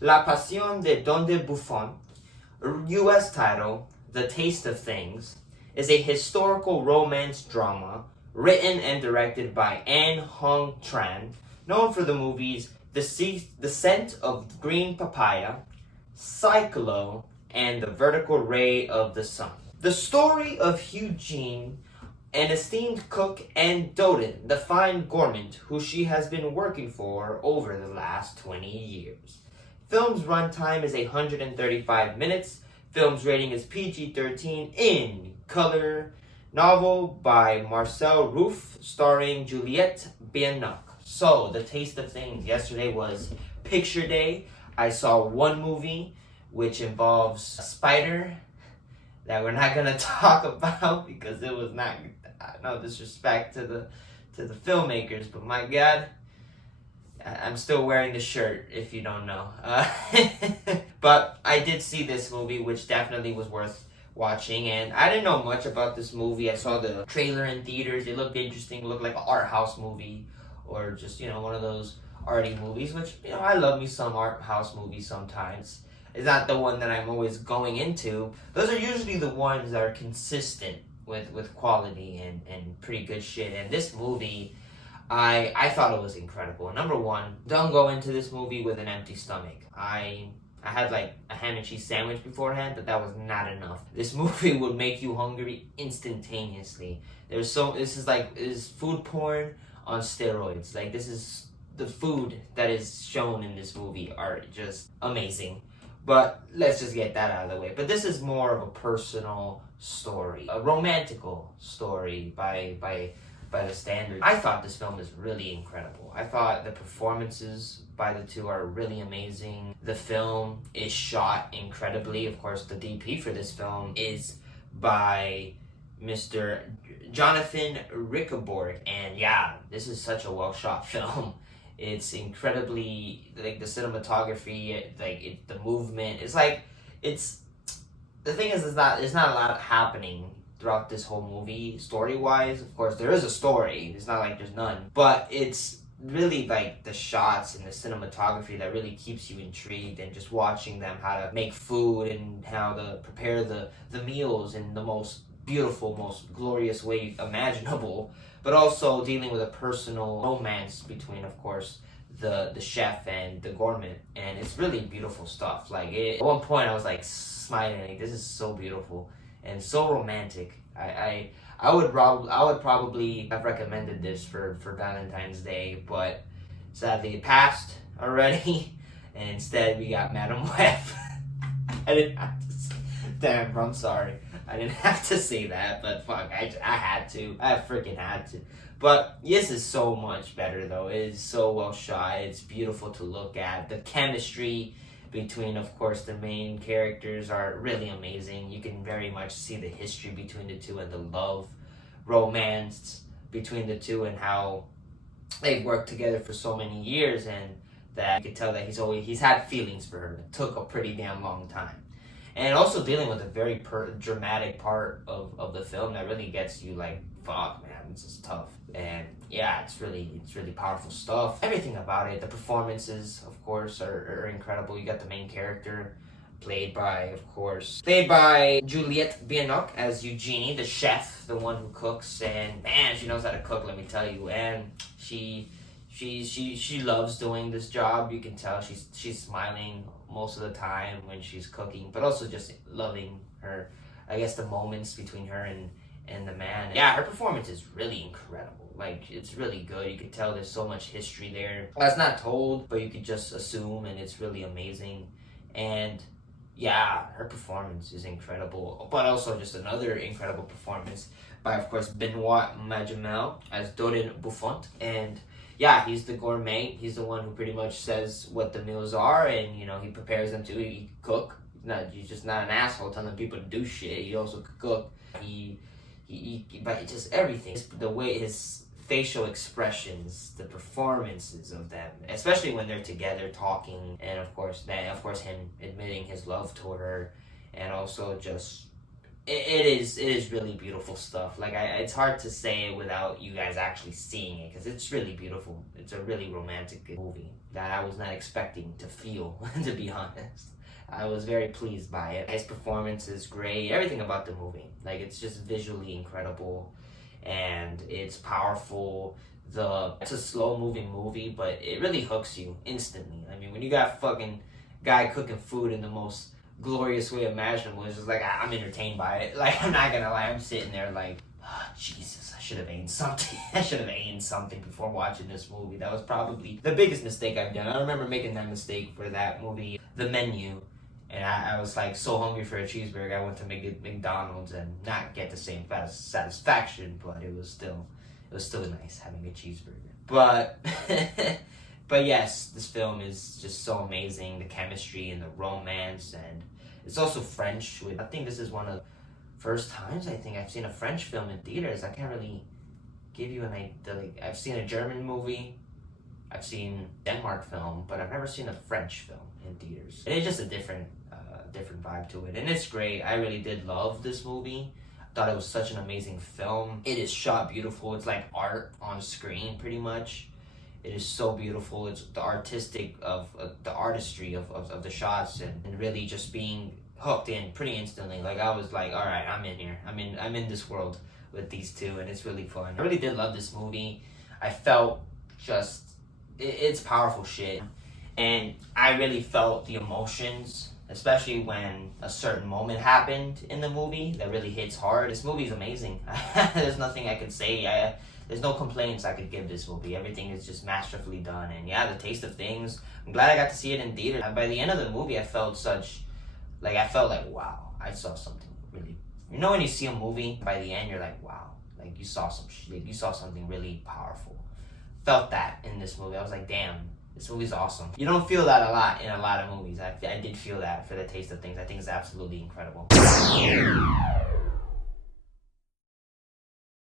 La Pasión de Don de Buffon, U.S. title, The Taste of Things, is a historical romance drama written and directed by An Hong Tran, known for the movies The Scent of Green Papaya, Cyclo, and The Vertical Ray of the Sun. The story of Eugene, an esteemed cook, and Doden, the fine gourmand who she has been working for over the last 20 years. Film's runtime is 135 minutes. Film's rating is PG-13 in color. Novel by Marcel Ruff, starring Juliette Binoche. So, The Taste of Things. Yesterday was Picture Day. I saw one movie which involves a spider that we're not gonna talk about because it was not, no disrespect to the filmmakers, but my God, I'm still wearing the shirt if you don't know. But I did see this movie, which definitely was worth watching, and I didn't know much about this movie. I saw the trailer in theaters. It looked interesting. It looked like an art house movie, or just, one of those arty movies, which, I love me some art house movies sometimes. It's not the one that I'm always going into. Those are usually the ones that are consistent with quality and pretty good shit. And this movie, I thought it was incredible. Number one, don't go into this movie with an empty stomach. I had like a ham and cheese sandwich beforehand, but that was not enough. This movie would make you hungry instantaneously. This is food porn on steroids. Like, this is the food that is shown in this movie are just amazing. But let's just get that out of the way. But this is more of a personal story, a romantical story by the standard. I thought this film is really incredible. I thought the performances by the two are really amazing. The film is shot incredibly. Of course, the DP for this film is by Mr. Jonathan Rickenborg. And yeah, this is such a well-shot film. It's incredibly, like, the cinematography, the movement. The thing is, there's not a lot happening throughout this whole movie, story-wise. Of course, there is a story. It's not like there's none. But it's really, like, the shots and the cinematography that really keeps you intrigued, and just watching them, how to make food and how to prepare the meals in the most beautiful, most glorious way imaginable. But also dealing with a personal romance between, of course, the chef and the gourmet. And it's really beautiful stuff. Like, at one point I was like smiling, like, this is so beautiful and so romantic. I would probably have recommended this for Valentine's Day, but sadly it passed already, and instead we got Madame Web. I didn't have to say, damn, bro, I'm sorry. I didn't have to say that, but fuck, I had to. I freaking had to. But this is so much better, though. It is so well shot. It's beautiful to look at. The chemistry between, of course, the main characters are really amazing. You can very much see the history between the two and the love, romance between the two, and how they've worked together for so many years, and that you can tell that he's had feelings for her. It took a pretty damn long time. And also dealing with a very dramatic part of the film that really gets you like, fuck, man, this is tough. And yeah, it's really powerful stuff. Everything about it, the performances, of course, are incredible. You got the main character, played by Juliette Binoche as Eugenie, the chef, the one who cooks. And man, she knows how to cook, let me tell you. And she loves doing this job. You can tell she's smiling most of the time when she's cooking, but also just loving her, I guess, the moments between her and the man. Yeah, her performance is really incredible. Like, it's really good. You can tell there's so much history there that's not told, but you could just assume, and it's really amazing. And yeah, her performance is incredible. But also just another incredible performance by, of course, Benoit Magimel as Dorin Buffon. And yeah, he's the gourmet. He's the one who pretty much says what the meals are, and he prepares them to eat, cook. He's just not an asshole telling people to do shit. He also could cook. He but just everything. The way his facial expressions, the performances of them, especially when they're together talking, and of course him admitting his love toward her, and also just it is really beautiful stuff. Like it's hard to say it without you guys actually seeing it because it's really beautiful. It's a really romantic movie that I was not expecting to feel, to be honest. I was very pleased by it. His performance is great. Everything about the movie, like it's just visually incredible, and it's powerful. It's a slow moving movie, but it really hooks you instantly. I mean, when you got fucking guy cooking food in the most glorious way imaginable, it's just like I'm entertained by it. Like I'm not gonna lie, I'm sitting there like, oh, Jesus, I should have eaten something. I should have eaten something before watching this movie. That was probably the biggest mistake I've done. I remember making that mistake for that movie, The Menu. And I was like so hungry for a cheeseburger, I went to McDonald's and not get the same satisfaction, but it was still nice having a cheeseburger. But but yes, this film is just so amazing. The chemistry and the romance, and it's also French. I think this is one of the first times I think I've seen a French film in theaters. I can't really give you an idea. Like, I've seen a German movie, I've seen Denmark film, but I've never seen a French film in theaters. And it's just a different vibe to it, and it's great. I really did love this movie. I thought it was such an amazing film. It is shot beautiful. It's like art on screen, pretty much. It is so beautiful. It's the artistry of the shots, and really just being hooked in pretty instantly. Like I was like, all right, I'm in here. I'm in this world with these two, and it's really fun. I really did love this movie. I felt it's powerful shit, and I really felt the emotions, especially when a certain moment happened in the movie that really hits hard. This movie is amazing. There's nothing I could say. There's no complaints I could give this movie. Everything is just masterfully done. And yeah, the taste of things, I'm glad I got to see it in theater. And by the end of the movie, I felt like, wow, I saw something really, when you see a movie, by the end, you're like, wow, like you saw something really powerful. Felt that in this movie. I was like, damn, this movie's awesome. You don't feel that a lot in a lot of movies. I did feel that for the taste of things. I think it's absolutely incredible.